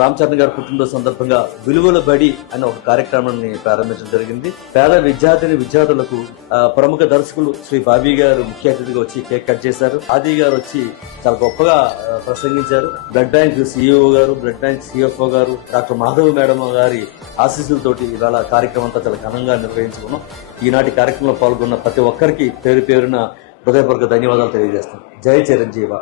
రామ్ చరణ్ గారి పుట్టినరోజు సందర్భంగా విలువల బడి అనే ఒక కార్యక్రమాన్ని ప్రారంభించడం జరిగింది. పేద విద్యార్థులకు ప్రముఖ దర్శకులు శ్రీ బాబీ గారు ముఖ్య అతిథిగా వచ్చి కేక్ కట్ చేశారు. ఆది గారు వచ్చి చాలా గొప్పగా ప్రసంగించారు. బ్లడ్ బ్యాంక్ సిఇఓ గారు, బ్లడ్ బ్యాంక్ సిఎఫ్ఓ గారు, డాక్టర్ మాధవ్ మేడం గారి ఆశీస్సులతోటి ఇవాళ కార్యక్రమం అంతా చాలా ఘనంగా నిర్వహించుకున్నాం. ఈనాటి కార్యక్రమంలో పాల్గొన్న ప్రతి ఒక్కరికి పేరు పేరున హృదయపూర్వక ధన్యవాదాలు తెలియజేస్తాం. జై చిరంజీవ.